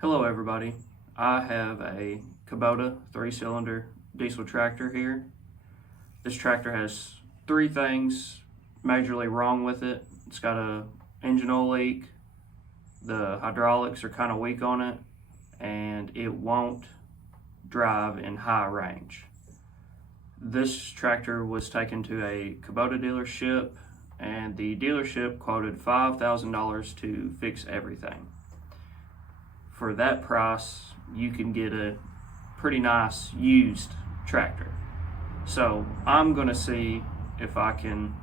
Hello everybody, I have a Kubota 3-cylinder diesel tractor here. This tractor has three things majorly wrong with it. It's got a engine oil leak, the hydraulics are kind of weak on it, and it won't drive in high range. This tractor was taken to a Kubota dealership and the dealership quoted $5,000 to fix everything. For that price, you can get a pretty nice used tractor. So I'm gonna see if I can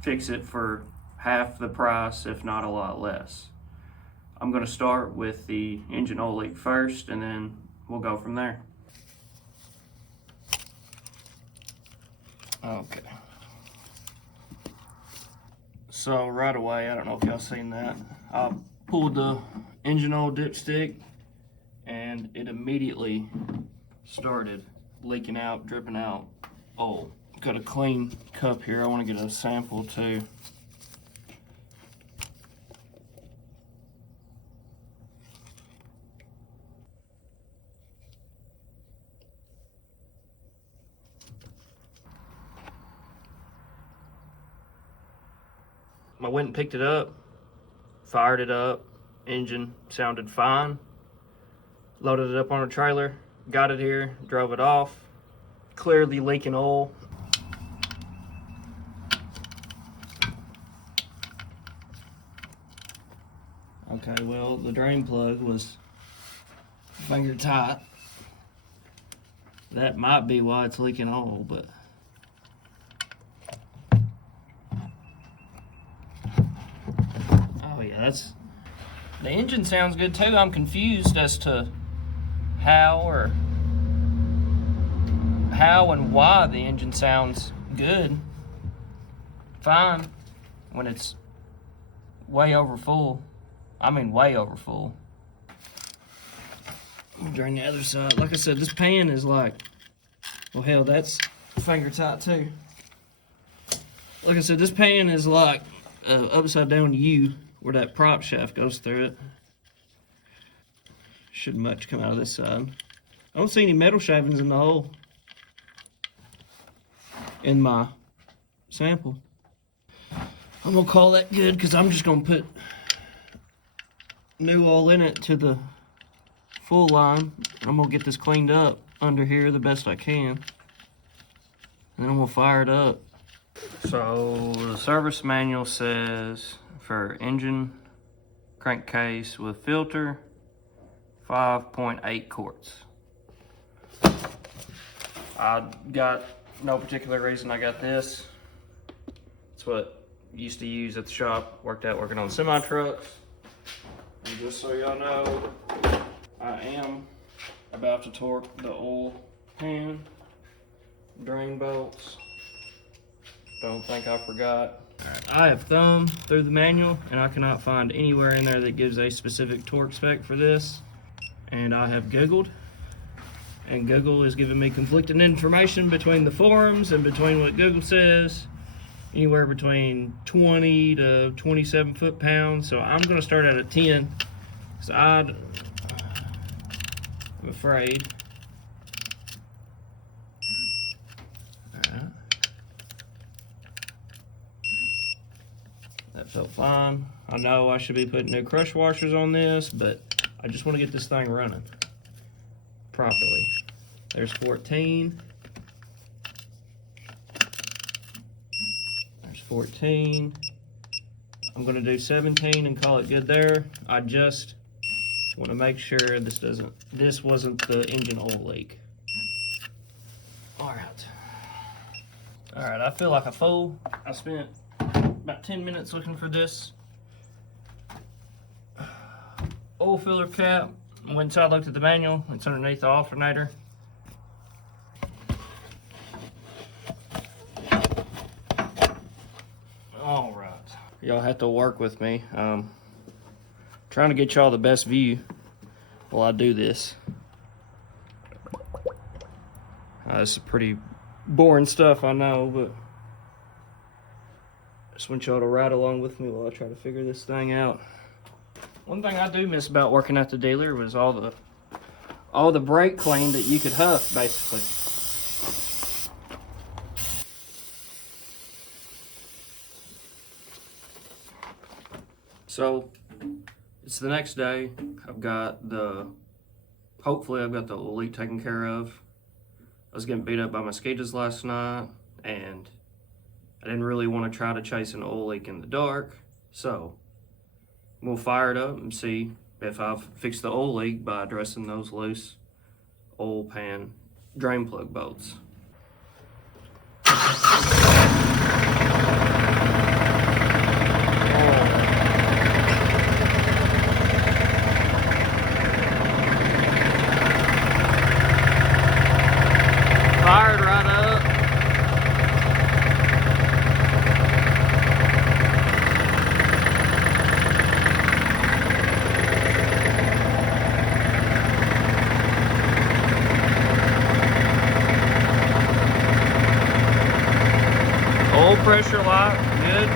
fix it for half the price, if not a lot less. I'm gonna start with the engine oil leak first, and then we'll go from there. Okay. So right away, I don't know if y'all seen that, I pulled the engine oil dipstick and it immediately started leaking out, dripping out oil. Got a clean cup here. I want to get a sample too. I went and picked it up, fired it up, engine sounded fine. Loaded it up on a trailer, got it here, drove it off. Clearly leaking oil. Okay, well, the drain plug was finger tight. That might be why it's leaking oil, but oh yeah, the engine sounds good too. I'm confused as to how and why the engine sounds good, fine, when it's way over full. I mean way over full. Drain the other side. Like I said, this pan is like, well hell, that's finger tight too. Like I said, this pan is like upside down U where that prop shaft goes through it. Shouldn't much come out of this side. I don't see any metal shavings in the hole in my sample. I'm gonna call that good because I'm just gonna put new oil in it to the full line. I'm gonna get this cleaned up under here the best I can, and then I'm gonna fire it up. So the service manual says for engine crankcase with filter, 5.8 quarts. I got no particular reason I got this. It's what I used to use at the shop, worked out working on semi trucks. And just so y'all know, I am about to torque the oil pan, drain bolts. Don't think I forgot. Alright, I have thumbed through the manual and I cannot find anywhere in there that gives a specific torque spec for this. And I have Googled, and Google is giving me conflicting information between the forums and between what Google says. Anywhere between 20 to 27 foot-pounds. So I'm gonna start at a 10, because I'm afraid. Alright. That felt fine. I know I should be putting new crush washers on this, but I just want to get this thing running properly. There's 14. There's 14. I'm going to do 17 and call it good there. I just want to make sure this wasn't the engine oil leak. Alright. Alright, I feel like a fool. I spent about 10 minutes looking for this oil filler cap. Went inside, looked at the manual. It's underneath the alternator. All right, y'all have to work with me. Trying to get y'all the best view while I do this. This is pretty boring stuff, I know, but I just want y'all to ride along with me while I try to figure this thing out. One thing I do miss about working at the dealer was all the brake clean that you could huff, basically. So it's the next day. Hopefully I've got the oil leak taken care of. I was getting beat up by mosquitoes last night, and I didn't really want to try to chase an oil leak in the dark. So we'll fire it up and see if I've fixed the oil leak by addressing those loose oil pan drain plug bolts. Fired right up. Oil pressure light, good.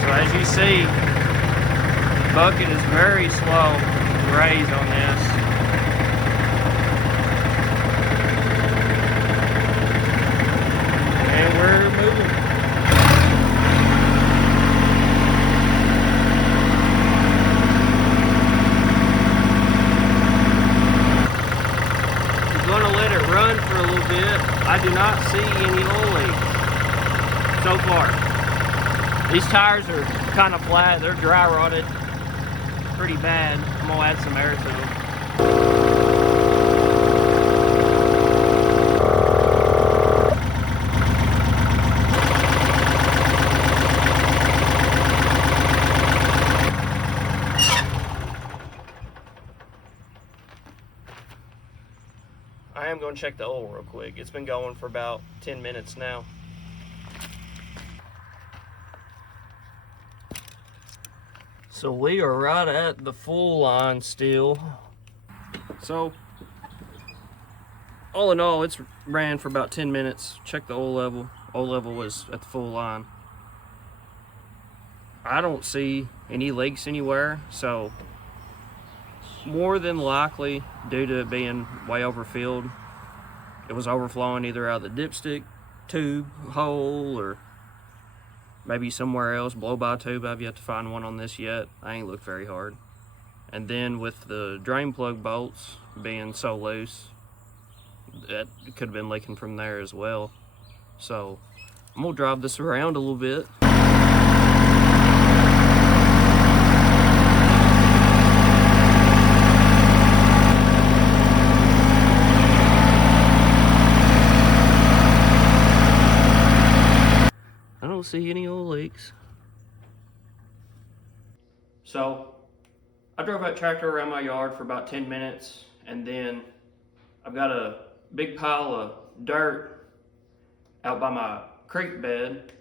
So as you see, bucket is very slow to raise on this. And we're moving. I'm gonna let it run for a little bit. I do not see any oil leaks so far. These tires are kind of flat, they're dry rotted pretty bad. I'm gonna add some air to them. I am gonna check the oil real quick. It's been going for about 10 minutes now. So we are right at the full line still. So, all in all, it's ran for about 10 minutes. Check the oil level. Oil level was at the full line. I don't see any leaks anywhere, so more than likely, due to it being way overfilled, it was overflowing either out of the dipstick tube hole or maybe somewhere else, blow-by tube. I've yet to find one on this yet. I ain't looked very hard. And then with the drain plug bolts being so loose, that could have been leaking from there as well. So I'm gonna drive this around a little bit. I don't see any oil leaks. So I drove that tractor around my yard for about 10 minutes, and then I've got a big pile of dirt out by my creek bed.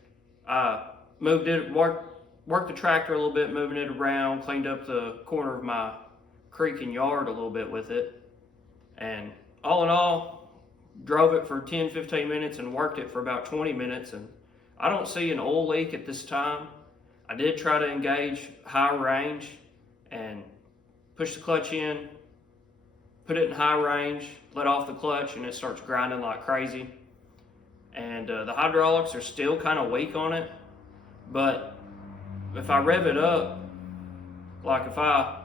I moved it, worked the tractor a little bit, moving it around, cleaned up the corner of my creek and yard a little bit with it. And all in all, drove it for 10-15 minutes and worked it for about 20 minutes, and I don't see an oil leak at this time. I did try to engage high range and push the clutch in, put it in high range, let off the clutch, and it starts grinding like crazy. And the hydraulics are still kind of weak on it, but if I rev it up, like if I,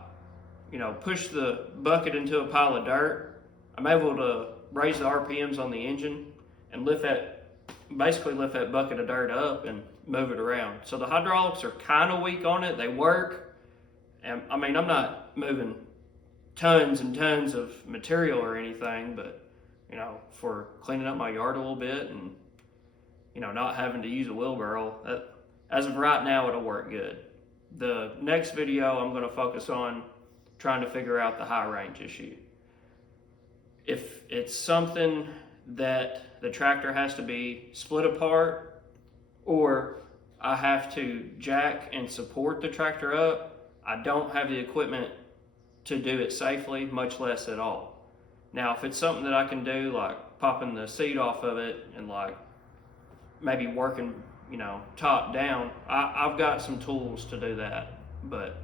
push the bucket into a pile of dirt, I'm able to raise the RPMs on the engine and basically lift that bucket of dirt up and move it around. So the hydraulics are kind of weak on it. They work. And I mean, I'm not moving tons and tons of material or anything, but for cleaning up my yard a little bit and not having to use a wheelbarrow, as of right now, it'll work good. The next video, I'm going to focus on trying to figure out the high range issue. If it's something that the tractor has to be split apart, or I have to jack and support the tractor up, I don't have the equipment to do it safely, much less at all. Now, if it's something that I can do, like popping the seat off of it and like maybe working, top down. I've got some tools to do that, but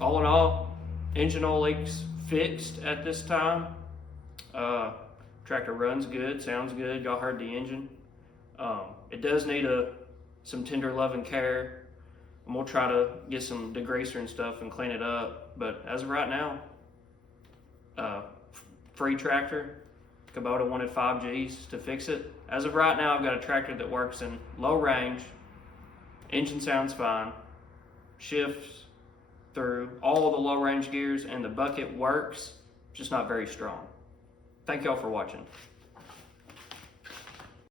all in all, engine oil leaks fixed at this time. Tractor runs good, sounds good. Y'all heard the engine. It does need some tender love and care, and we'll try to get some degreaser and stuff and clean it up. But as of right now, free tractor. Kubota wanted 5 G's to fix it. As of right now, I've got a tractor that works in low range. Engine sounds fine. Shifts through all of the low range gears, and the bucket works, just not very strong. Thank y'all for watching.